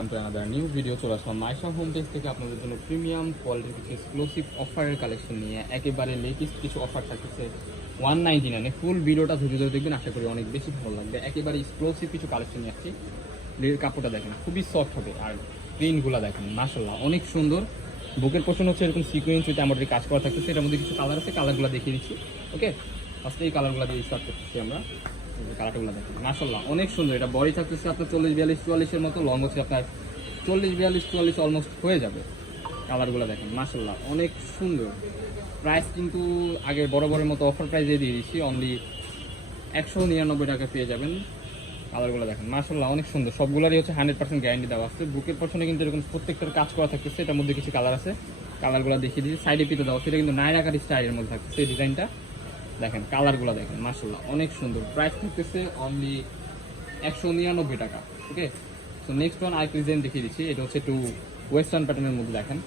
another new video চলে আসলাম Maisha home text থেকে আপনাদের জন্য প্রিমিয়াম কোয়ালিটির কিছু এক্সক্লুসিভ অফারের কালেকশন নিয়ে একেবারে লেটেস্ট কিছু অফার থাকতেছে 199 ফুল ভিডিওটা ধৈর্য ধরে দেখবেন, আশা করি অনেক বেশি ভালো লাগবে। একেবারে এক্সক্লুসিভ কিছু কালেকশন নিয়ে আসছি। লের কাপড়টা দেখেন খুবই সফট হবে, আর প্রিন্টগুলো দেখেন মাশাআল্লাহ অনেক সুন্দর। বুকের পোর্শন হচ্ছে এরকম সিকোয়েন্স উইথ এমব্রয়ডারি কাজ করা থাকতেছে। এটার মধ্যে কিছু কালার আছে, কালারগুলো দেখিয়ে দিচ্ছি। ওকে, ফার্স্টে এই কালারগুলো দিয়ে স্টার্ট করতেছি আমরা। কালারগুলো দেখেন মাশাআল্লাহ অনেক সুন্দর। এটা বডি থাকতেছে আপনার 40-42-44 মতো, লং হচ্ছে আপনার 40-42-44 অলমোস্ট হয়ে যাবে। কালারগুলো দেখেন মাশাআল্লাহ অনেক সুন্দর। প্রাইস কিন্তু আগের বড় মতো অফার প্রাইসে দিয়ে দিচ্ছি, অনলি 199 টাকা পেয়ে যাবেন। কালারগুলো দেখেন মাশাআল্লাহ অনেক সুন্দর, সবগুলোরই হচ্ছে 100% গ্যারান্টি দেওয়া আছে। বুকের পছনে কিন্তু এরকম প্রত্যেকটার কাজ করা থাকতেছে। এটার মধ্যে কিছু কালার আছে, কালারগুলো দেখিয়ে দিচ্ছি। সাইডে পিতে দেওয়া, সেটা কিন্তু নায়রা কাট স্টাইলের মধ্যে থাকতেছে এই ডিজাইনটা। দেখেন কালারগুলো দেখেন মাশাআল্লাহ অনেক সুন্দর। প্রাইস থাকতেছে অনলি 199 টাকা। ওকে, তো নেক্সট ওয়ান আরেকটা ডিজাইন দেখিয়ে দিচ্ছি। এটা হচ্ছে একটু ওয়েস্টার্ন প্যাটার্নের মধ্যে। দেখেন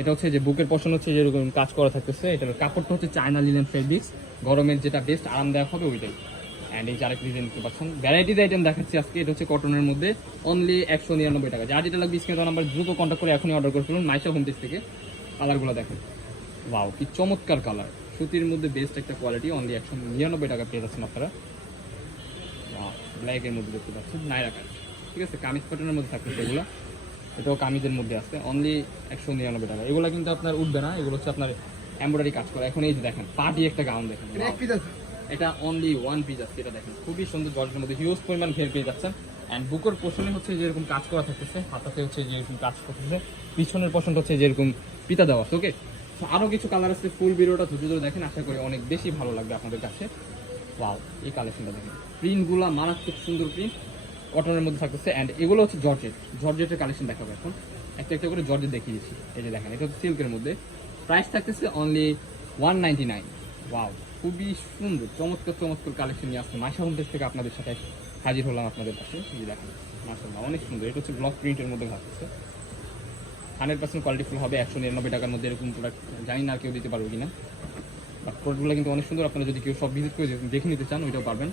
এটা হচ্ছে যে বুকের পশন হচ্ছে যেরকম কাজ করা থাকতেছে। এটার কাপড়টা হচ্ছে চায়না লিনেন ফেব্রিক্স, গরমের যেটা বেস্ট আরামদায়ক হবে ওইটাই। অ্যান্ড এই যে আরেকটা ডিজাইন দেখতে পাচ্ছেন, ভ্যারাইটিজ আইটেম দেখাচ্ছি আজকে। এটা হচ্ছে কটনের মধ্যে অনলি 199 টাকা। যার যেটা লাগবে স্ক্রিনে নাম্বার দ্রুত কন্ট্যাক্ট করে এখনই অর্ডার করে ফেলুন মাইশা হোম টেক্স থেকে। কালারগুলো দেখেন, ওয়াও কি চমৎকার কালার, সুতির মধ্যে বেস্ট একটা কোয়ালিটি। অনলি 199 টাকা পেয়ে যাচ্ছেন আপনারা। ব্ল্যাকের মধ্যে দেখতে পাচ্ছেন নায়রা কাট, ঠিক আছে। কামিজ প্যাটার্নের মধ্যে থাকতেছে এগুলো, এটাও কামিজের মধ্যে আছে। অনলি 199 টাকা। এগুলো কিন্তু আপনার উঠবে না, এগুলো হচ্ছে আপনার এমব্রয়ডারি কাজ করা। এখন এই যে দেখেন পার্টি একটা গাউন দেখেন, এটা অনলি ওয়ান পিস আছে। এটা দেখেন খুবই সুন্দর, জর্জের মধ্যে হিউজ পরিমাণ ঘের পেয়ে যাচ্ছেন। অ্যান্ড বুকের পোর্শনে হচ্ছে যেরকম কাজ করা থাকতেছে, হাতাতে হচ্ছে যেরকম কাজ করতেছে, পিছনের পোর্শনটা হচ্ছে যেরকম পিতা দেওয়া আছে। ওকে, তো আরও কিছু কালার আছে। ফুল ভিডিওটা ধৈর্য ধরে দেখেন, আশা করি অনেক বেশি ভালো লাগবে আপনাদের কাছে। ওয়াও এই কালেকশনটা দেখেন, প্রিন্টগুলো মারাত্মক সুন্দর প্রিন্ট, কটনের মধ্যে থাকতেছে। অ্যান্ড এগুলো হচ্ছে জর্জেটের কালেকশন দেখাবো এখন। একটা একটা করে জর্জেট দেখিয়ে দিচ্ছি। এই যে দেখেন এটা হচ্ছে সিল্কের মধ্যে, প্রাইস থাকতেছে অনলি 199। ওয়াও খুবই সুন্দর চমৎকার কালেকশন নিয়ে আসছে মাইশা হোম টেক্স থেকে আপনাদের সাথে হাজির হলাম আপনাদের কাছে। এই যে দেখেন মাশাআল্লাহ অনেক সুন্দর। এটা হচ্ছে ব্লক প্রিন্টের মধ্যে থাকতেছে, 100% কোয়ালিটিফুল হবে। 199 টাকার মধ্যে এরকম প্রোডাক্ট জানি না আর কেউ দিতে পারবে কিনা, বাট প্রোডাক্টগুলো কিন্তু অনেক সুন্দর। আপনারা যদি কেউ সব ভিজিট করে দেখে নিতে চান ওইটাও পারবেন।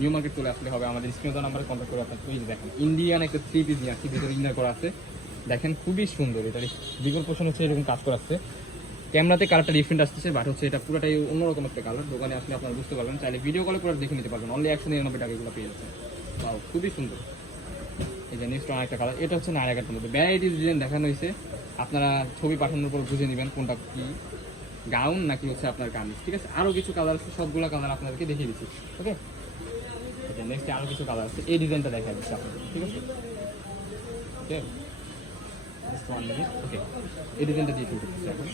নিউ মার্কেট চলে আসলে হবে, আমাদের স্ক্রিনে নাম্বারে কন্ট্যাক্ট করে আপনার। এই যে দেখেন ইন্ডিয়ান একটা 3 পিস নিয়ে আসছি, ভিতরে ইনার করা আছে। দেখেন খুবই সুন্দর। এটার বিকল্প পোর্শন হচ্ছে এরকম কাজ করা আছে। ক্যামেরাতে কালারটা ডিফারেন্ট আসতেছে, বাট হচ্ছে এটা পুরোটাই অন্যরকম একটা কালার। দোকানে আসলে আপনারা বুঝতে পারবেন, চাইলে ভিডিও কলে পুরো দেখে নিতে পারবেন। অনলি 199 টাকা এগুলো পেয়ে যাচ্ছে। তাও খুবই সুন্দর। এই যে নেক্সট আরেকটা কালার, এটা হচ্ছে নায়রা কাটের মধ্যে। ভ্যারাইটিস ডিজাইন দেখানো হয়েছে, আপনারা ছবি পাঠানোর পর বুঝে নেবেন কোনটা কি গাউন নাকি হচ্ছে আপনার কামিজ, ঠিক আছে। আরও কিছু কালার আছে, সবগুলো কালার আপনাদেরকে দেখিয়ে দিচ্ছি। ওকে, নেক্সট আরও কিছু কালার আছে, এই ডিজাইনটা দেখা দিচ্ছি আপনাদের, ঠিক আছে। ওকে, ওকে এই ডিজাইনটা দিয়ে শুরু করতেছি এখন।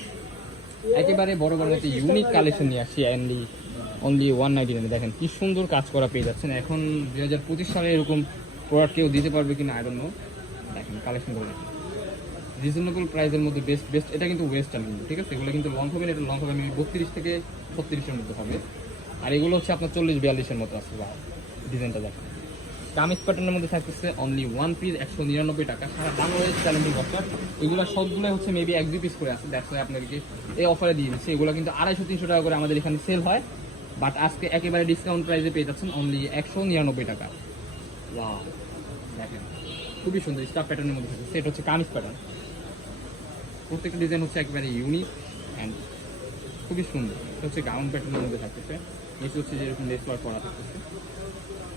একেবারে বড় একটা ইউনিক কালেকশন নিয়ে আসছি। অনলি 199। দেখেন কি সুন্দর কাজ করা পেয়ে যাচ্ছেন। এখন 2025 সালে এরকম প্রোডাক্ট কেউ দিতে পারবে কিনা আই ডোন্ট নো। দেখেন কালেকশনগুলো দেখেন, রিজনেবল প্রাইসের মধ্যে বেস্ট। এটা কিন্তু ওয়েস্টার্ন কিন্তু, ঠিক আছে। এগুলো কিন্তু লং হবে না, এটা লং হবে 32 থেকে 36-এর মধ্যে হবে। আর এগুলো হচ্ছে আপনার 40-42-এর মতো আছে। বা ডিজাইনটা দেখেন, কামিজ প্যাটার্নের মধ্যে থাকতেছে অনলি ওয়ান পিস 199 টাকা। সারা বাংলাদেশ চ্যালেঞ্জিং অফার। এগুলো সবগুলো হচ্ছে মেবি 1-2 পিস করে আছে, দ্যাটস ওয়াই আপনাদেরকে এই অফারে দিয়ে দিচ্ছে। এগুলো কিন্তু 250-300 টাকা করে আমাদের এখানে সেল হয়, বাট আজকে একেবারে ডিসকাউন্ট প্রাইসে পেয়ে যাচ্ছেন অনলি 199 টাকা। ওয়াও দেখেন খুবই সুন্দর স্টাফ প্যাটার্নের মধ্যে থাকছে। এটা হচ্ছে কামিজ প্যাটার্ন, প্রত্যেকটা ডিজাইন হচ্ছে একেবারে ইউনিক অ্যান্ড খুবই সুন্দর। এটা হচ্ছে গাউন প্যাটার্নের মধ্যে থাকতেছে, নিচে হচ্ছে যেরকম লেস ওয়ার্ক করা থাকতেছে।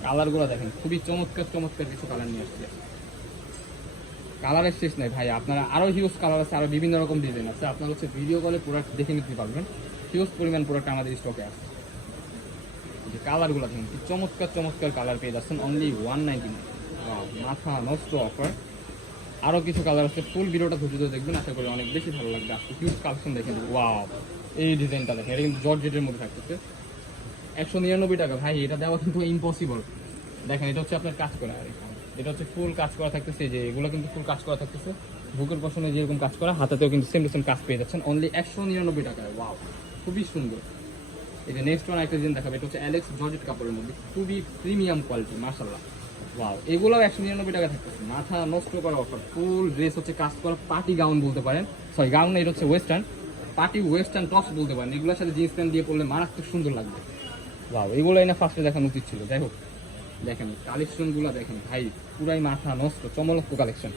কালারগুলো দেখেন খুবই চমৎকার কিছু কালার নিয়ে আসছে। কালারের শেষ নাই ভাই, আপনারা আরও হিউজ কালার আছে, আরও বিভিন্ন রকম ডিজাইন আছে। আপনারা হচ্ছে ভিডিও কলে প্রোডাক্ট দেখে নিতে পারবেন। হিউজ পরিমাণ প্রোডাক্ট আমাদের স্টকে আছে। যে কালারগুলো দেখেন কি চমৎকার কালার পেয়ে যাচ্ছেন অনলি 199। মাথা নষ্ট অফার। আরও কিছু কালার আছে, ফুল ভিডিওটা ধৈর্য ধরে দেখবেন, আশা করি অনেক বেশি ভালো লাগবে। আজকে হিউজ কালেকশন দেখেন। ওয়াও এই ডিজাইনটা দেখেন, এটা কিন্তু জর্জেটের মধ্যে থাকতেছে। 199 টাকা ভাই, এটা দেওয়া কিন্তু ইম্পসিবল। দেখেন এটা হচ্ছে আপনার কাজ করা, এটা হচ্ছে ফুল কাজ করা থাকতেছে। যে এগুলো কিন্তু ফুল কাজ করা থাকতেছে, বুকের পশনে যেরকম কাজ করা, হাতাতেও কিন্তু সেম টু সেম কাজ পেয়ে যাচ্ছেন অনলি 199 টাকায়। ওয়াও খুবই সুন্দর। এই যে নেক্সট ওয়ান একটা ডিজাইন দেখাবে, এটা হচ্ছে অ্যালেক্স জর্জেট কাপড়ের মধ্যে, খুবই প্রিমিয়াম কোয়ালিটি মাশাআল্লাহ। ওয়াও এগুলোও 199 টাকা থাকতেছে, মাথা নষ্ট করা অফার। ফুল ড্রেস হচ্ছে কাজ করা, পার্টি গাউন বলতে পারেন, সরি গাউন না, এটা হচ্ছে ওয়েস্টার্ন পার্টি ওয়েস্টার্ন টপস বলতে পারেন। এগুলোর সাথে জিন্স প্যান্ট দিয়ে পরলে মারাত্মক সুন্দর লাগবে। ওয়াও এগুলোই না ফার্স্টে দেখানো উচিত ছিল। যাই হোক দেখেন কালেকশনগুলো দেখেন ভাই, পুরাই মাথা নষ্ট চমলক্ষ কালেকশন।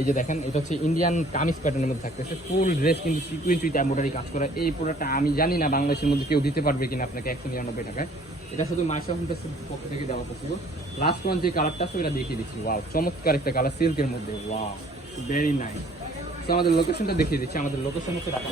এই যে দেখেন, এটা হচ্ছে ইন্ডিয়ান কামিজ প্যাটার্নের মধ্যে থাকতেছে, ফুল ড্রেস কিন্তু সিকুয়েন্সিতে এমব্রয়ডারি কাজ করা। এই প্রোডাক্টটা আমি জানি না বাংলাদেশের মধ্যে কেউ দিতে পারবে কিনা আপনাকে 199 টাকায়। এটা শুধু মাইশা হোমসের পক্ষ থেকে দেওয়া পসিবল। লাস্ট ওয়ান যে কালারটা আছে ওটা দেখিয়ে দিচ্ছি। ওয়াও, চমৎকার একটা কালার সিল্কের মধ্যে, ওয়াও ভেরি নাইস। তো আমাদের লোকেশনটা দেখিয়ে দিচ্ছি। আমাদের লোকেশন হচ্ছে ঢাকা